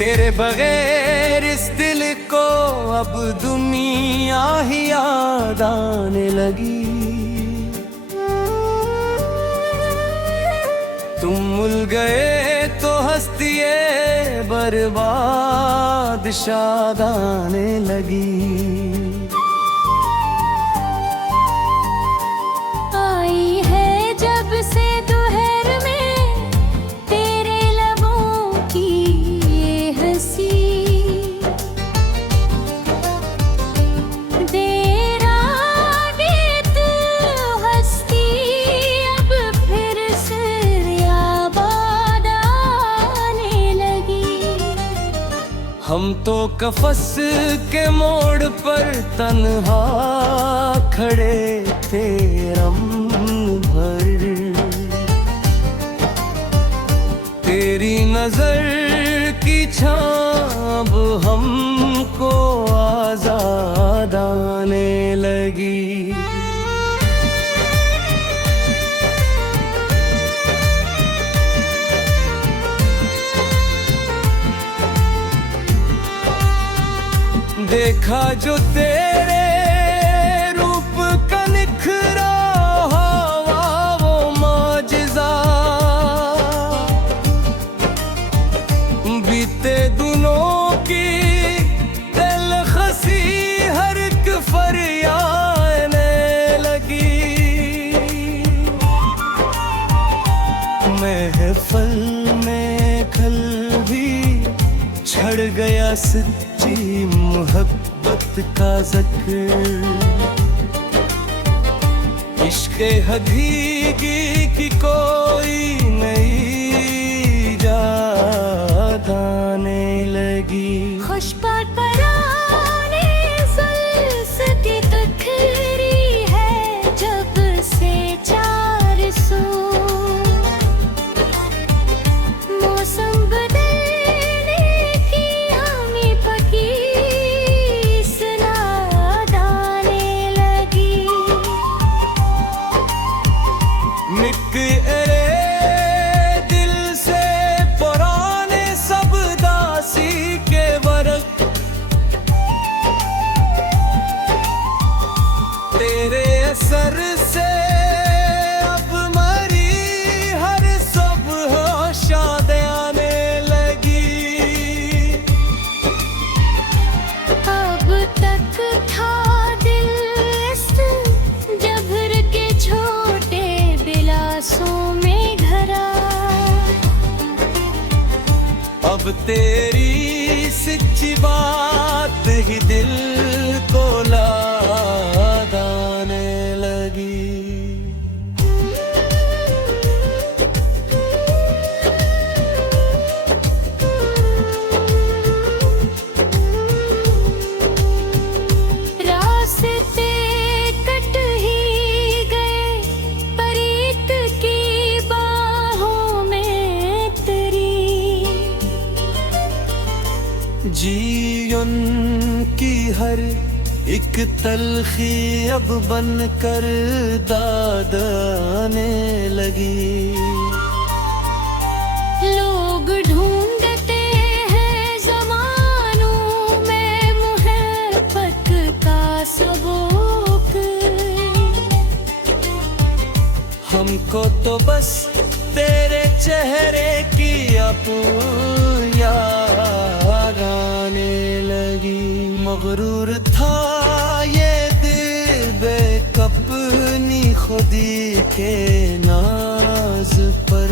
तेरे बगैर इस दिल को अब दुनिया ही याद आने लगी। तुम भूल गए तो हस्तिये बर्बाद शाद आने लगी। आई है जब से दोहर में तेरे लबों की ये हंसी, तेरा गीत हस्ती अब फिर से याद आने लगी। हम तो कफस के मोड़ पर तन्हा खड़े थे रम भर, तेरी नजर की छाप हमको आजाद आने लगी। देखा जो तेरे रूप का निखरा हवा वो माजिज़ा, बीते दिनों की दिलखसी हर एक फरियाने लगी। महफल में खल भी छड़ गया सच्ची मोहब्बत का ज़िक्र, इश्क़ हदीगी की कोई नई याद आने लगी। खुशबात पराने ज़ुल्फ़ती तखरी है जब से चार सू, मौसम बदलने की हमी पकी सनाद आने लगी। निकले दिल से पुराने सब दासी के वर्क, तेरे असर से अब मरी हर सुबह शाद आने लगी। अब तक था दिल इस जबर के छोटे दिलासों में घरा, अब तेरी सच्ची बात ही दिल को याद आने लगी। रास्ते कट ही गए परीत की बाहों में तेरी, जीवन की हर एक तलखी अब बन कर दाद आने लगी। लोग ढूंढते हैं ज़मानों में मोहब्बत का सबूत, हमको तो बस तेरे चेहरे की अब याद आने लगी। मगरूर था ये दिल बेकपनी खुदी के नाज पर,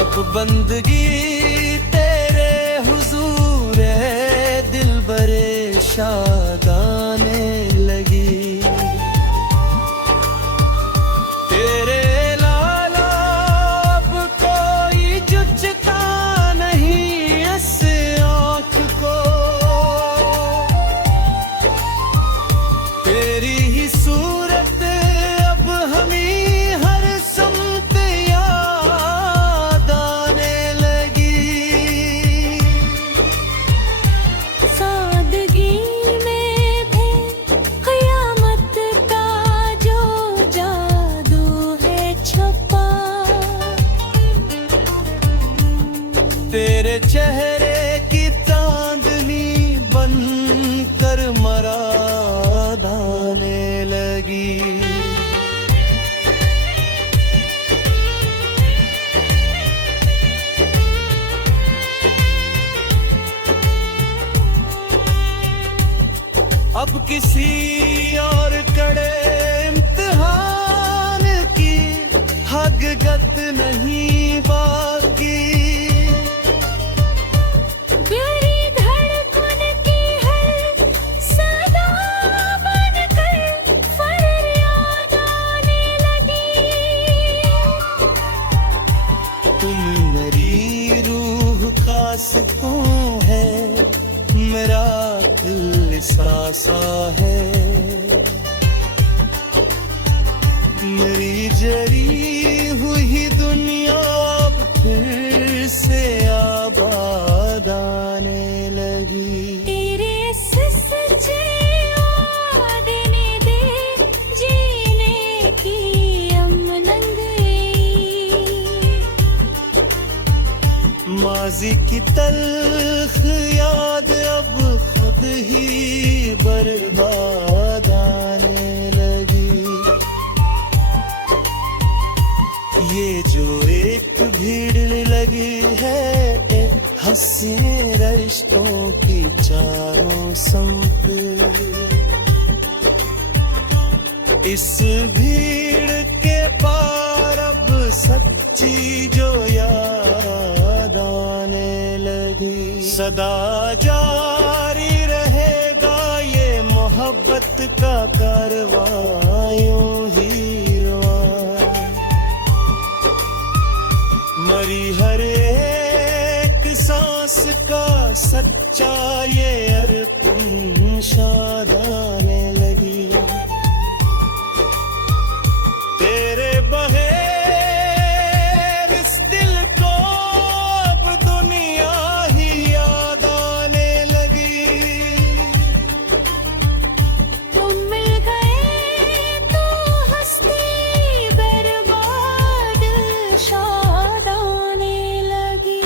अब बंदगी तेरे हुजूर है दिल बरे शाद आने लगी। तेरे लाला अब कोई जुचता नहीं इस आँख को, तेरी ही सूरत अब हमें हर समत याद आने लगी। सादगी में और कड़े इम्तिहान की हकीकत नहीं बाकी। मेरी धड़कन की हर सदा बनकर फरियाद आने लगी। तुम मेरी रूह का सुकून है, मेरा दिल सासा है। मेरी जरी हुई दुनिया अब फिर से आबाद आने लगी। तेरे सच्चे वादे ने दे जीने की अमनंगई। माजी की तल्ख याद अब खुद ही बर्बाद आने लगी। ये जो एक भीड़ लगी है हसीन रिश्तों की चारों संग, इस भीड़ के पार अब सच्ची जो याद आने लगी। सदा जारी रहेगा ये मोहब्बत का कारवां यूं ही रवां। मरी हर एक सांस का सच्चा ये अर्पण शाद आने लगी। तेरे बगैर इस दिल को अब दुनिया ही याद आने लगी। तुम मिल गए तो हस्ती बर्बाद शाद आने लगी।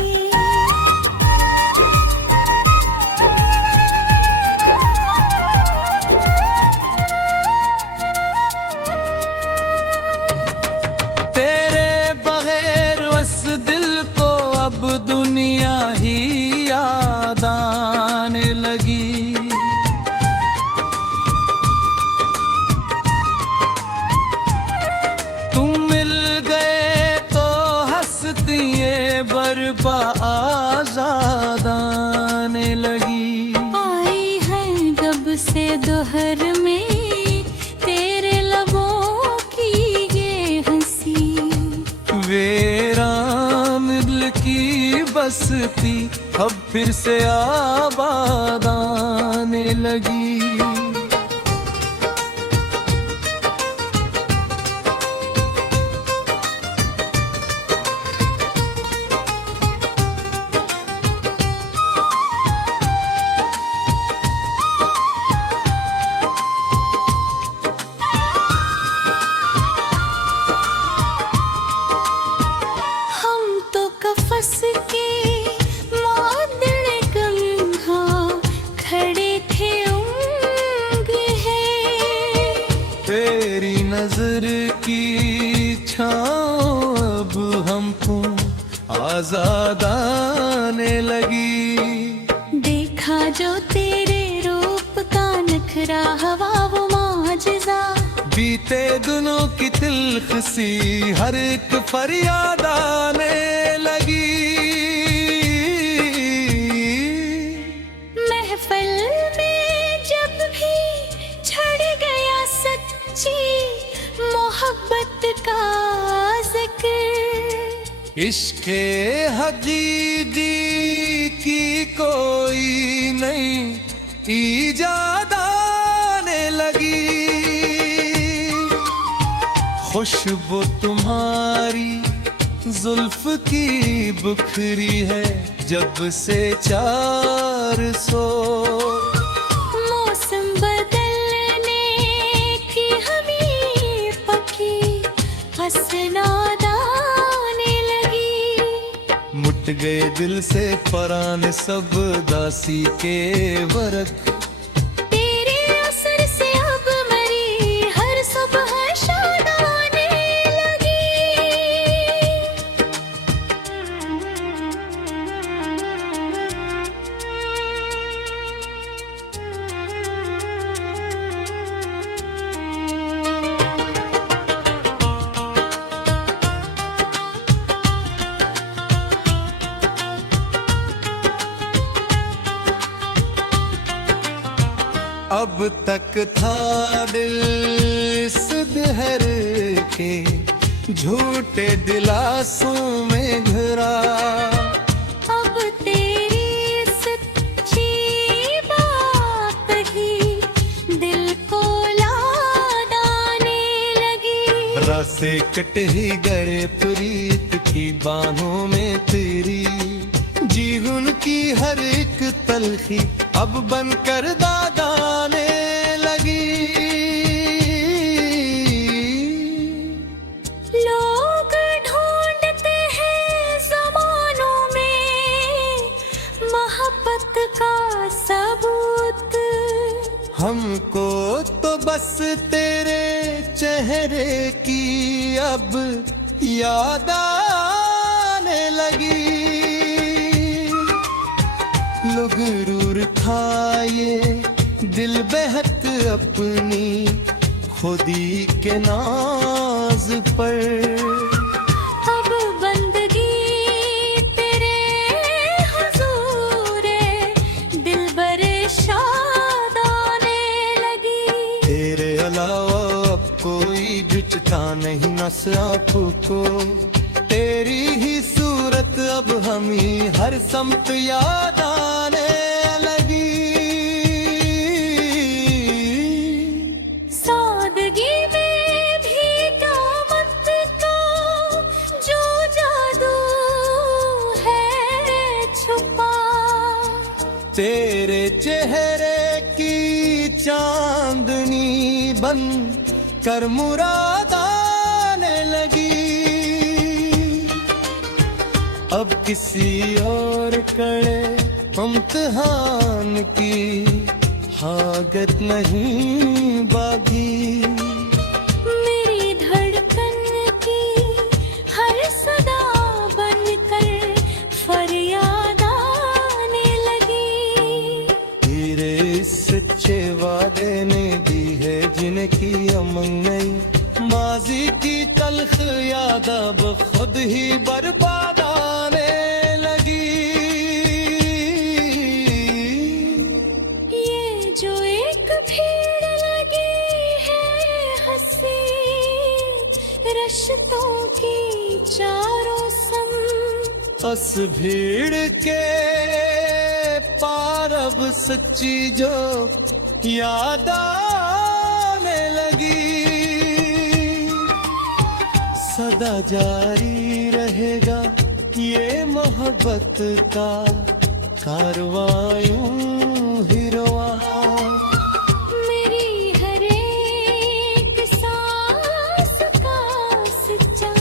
तेरे बगैर उस दिल को अब दुनिया ही याद आने लगी। तुम मिल गए तो हंसती ये बर्बाद आजाद आने लगी। आई है जब से दोहर में तेरे लबों की ये हंसी। वीरान दिल की बसती अब फिर से आबाद आने लगी। हम तो कफस के मादड़ गंगा खड़े थे उंग है। तेरी नजर की छाँव अब हमको आजाद आने लगी। देखा जो तेरे रूप का नखरा हवा वो माजिज़ा। बीते दिनों की तिल्ख सी हर एक फरियाद आने लगी। महफिल में जब भी छड़ गया सच्ची मोहब्बत का जिक्र। इश्क़े हकीकी की कोई नई इजाद आने लगी। खुशबू तुम्हारी जुल्फ की बुखरी है जब से 400। मौसम बदलने की हमें पकी हसनाद आने लगी। मुट गए दिल से फरान सब दासी के वरक। तेरे असर से अब मरी हर सुबह शाद आने लगी। अब तक था दिल सुधर के झूठे दिलासों में घिरा। अब तेरी सच्ची बात ही दिल को याद आने लगी। रास्ते कट ही गए प्रीत की बाहों में तेरी, जीवन की हर एक तलखी अब बनकर दागाने लगी। लोग ढूंढते हैं ज़मानों में मोहब्बत का सबूत, हमको तो बस तेरे चेहरे की अब याद आने लगी। गुरूर था ये दिल बेहद अपनी खुदी के नाज पर। अब बंदगी तेरे हुजूर दिल बरे शाद आने लगी। तेरे अलावा अब कोई जुटता नहीं नस आँखों को, तेरी ही सूरत अब हमें हर समत याद आने लगी। सादगी में भी क़यामत का जो जादू है छुपा, तेरे चेहरे की चांदनी बन कर मुराद आने लगी। अब किसी और कड़े इम्तिहान की हाजत नहीं बाकी। मेरी धड़कन की हर सदा बनकर फरियाद आने लगी। तेरे सच्चे वादे ने दी है जिनकी अमन नहीं, माजी की तल्ख याद अब खुद ही बर्बाद आने लगी। ये जो एक भीड़ लगी है हंसी रिश्तों की चारों सम, उस भीड़ के पार अब सच्ची जो याद आने लगी। सदा जारी रहेगा ये मोहब्बत का कारवां यूं ही रवा। मेरी हर एक सांस का सच्चा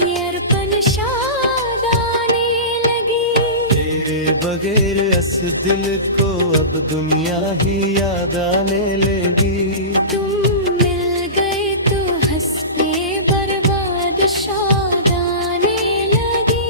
ये अर्पण शाद आने लगी। तेरे बगैर इस दिल को अब दुनिया ही याद आने लगी। तुम मिल गए तो हंस के बर्बाद शाद आने लगी।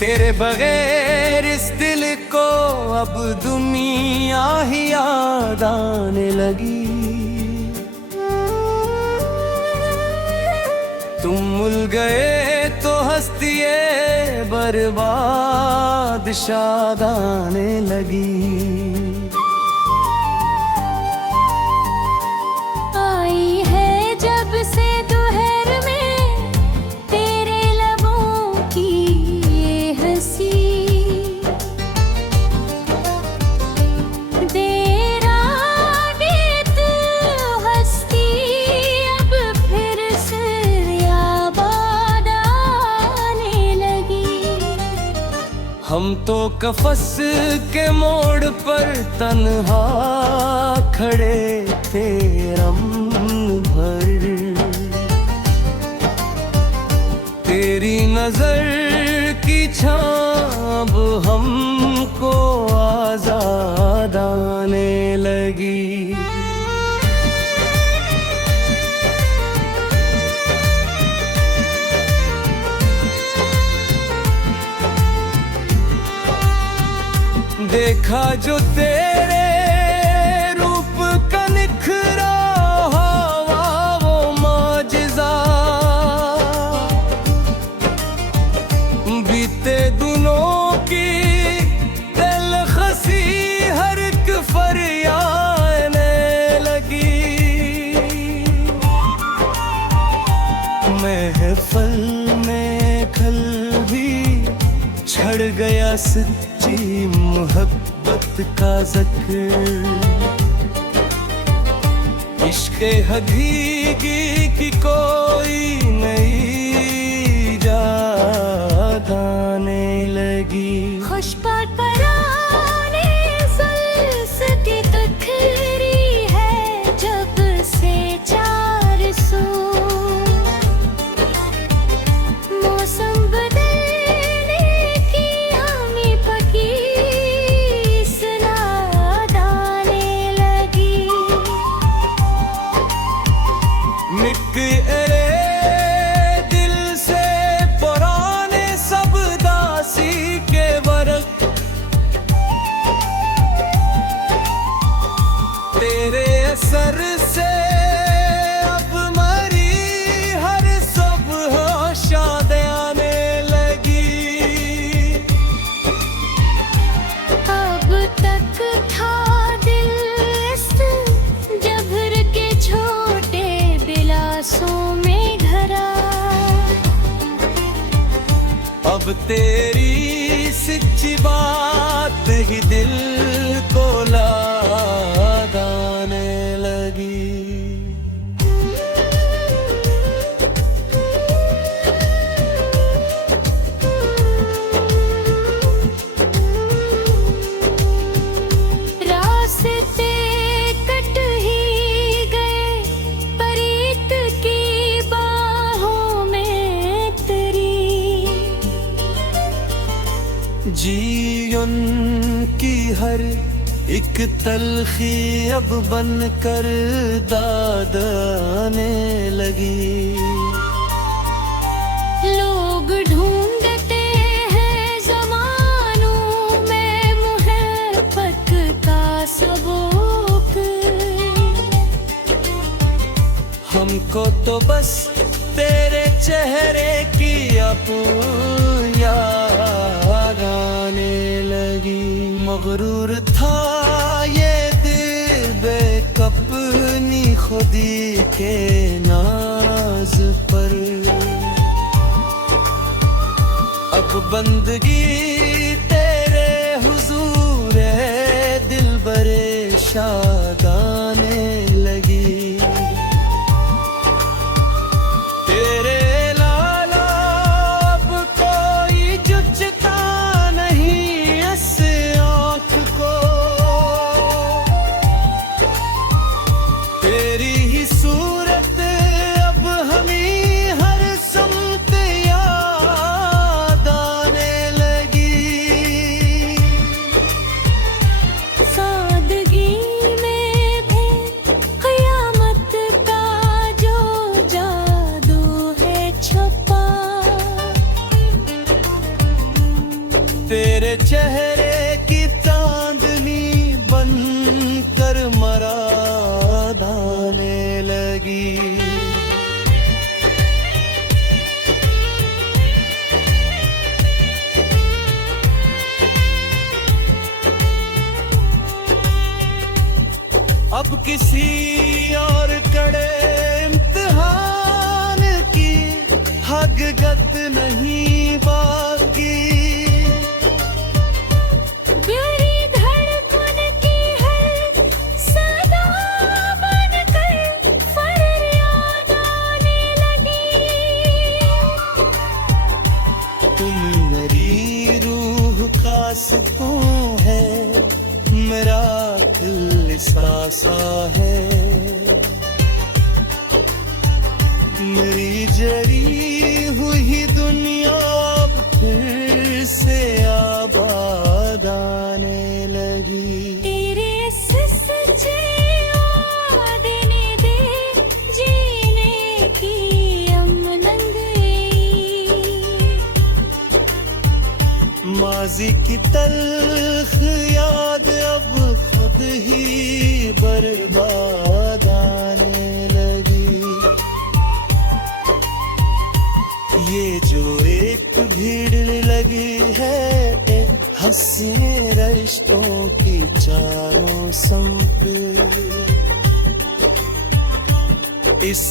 तेरे बगैर इस दिल को अब दुनिया ही याद आने लगी। तुम मिल गए तो हस्तिये बर्बाद शाद आने लगी। आई है जब से दोहर में तेरे लबों की ये हंसी, देर आगे तू हंसती अब फिर से याद आने लगी। हम तो कफस के मोड़ पर तन्हा खड़े थे रम भर, तेरी नजर की छाप हमको आजाद आने लगी। देखा जो तेरे रूप का निखरा हवा वो माजिज़ा, बीते दिनों की दिलखसी हर एक फरियाने लगी। महफल में खल भी छड़ गया सच्ची मोहब्बत का ज़िक्र, इश्क़े हकीकी की कोई नई याद आने लगी। खुशबात पराने ज़ुल्फ़ तखरी है जब से चार सू, मौसम बदलने की हमें पकी सलाह आने लगी। निकले दिल से पुराने सब दासी के वर्क, तेरे असर से अब मरी हर सुबह शाद आने लगी। अब तक था दिल इस जबर के छोटे बिलासों में घरा, अब तेरी सच्ची बात ही दिल को याद आने लगी। रास्ते कट ही गए परीत की बाहों में तेरी, जीवन की हर एक तलखी अब बन कर दाद आने लगी। लोग ढूंढते हैं ज़मानों में मोहब्बत का सबूत, हमको तो बस तेरे चेहरे की अब याद आने लगी। मगरूर था ये दिल बेकपनी खुदी के नाज पर, अब बंदगी तेरे हुजूर है दिल बरे शाद आने लगी। तेरे लाला अब कोई जुझता नहीं इस आँख को, तेरी ही सूरत अब हमें हर समत याद आने लगी। सादगी में भी क़यामत का जो जादू है छुपा, तेरे चेहरे की चांदनी बन कर मराद आने लगी। अब किसी और कड़े इम्तिहान की हकीकत नहीं बाकी, मेरी धड़कन की है सदा बनकर फरियाद आने लगी। तुम मेरी रूह का सुकून है, मेरा दिल सासा है, मेरी जरी हुई दुनिया अब फिर से आबाद आने लगी। तेरे सच्चे वादे ने दे जीने की अमनंद, माजी की तल्ख याद अब खुद ही बर्बाद आने लगी। ये जो एक भीड़ लगी है हंसी रिश्तों की चारों संप, इस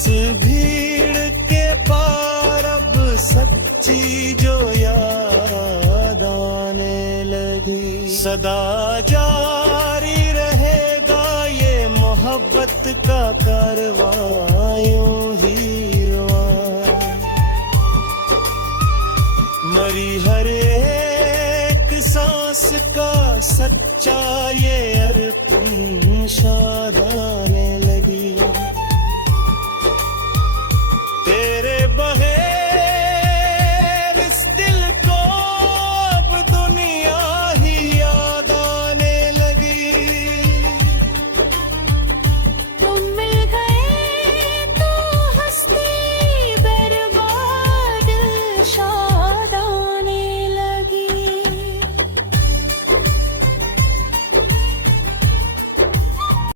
भीड़ के पार अब सच्ची जो याद आने लगी। सदा जारी रहेगा ये मोहब्बत का कारवां यूं ही रवां। मरी हर एक सांस का सच्चा ये अर्पण शाद आने लगी।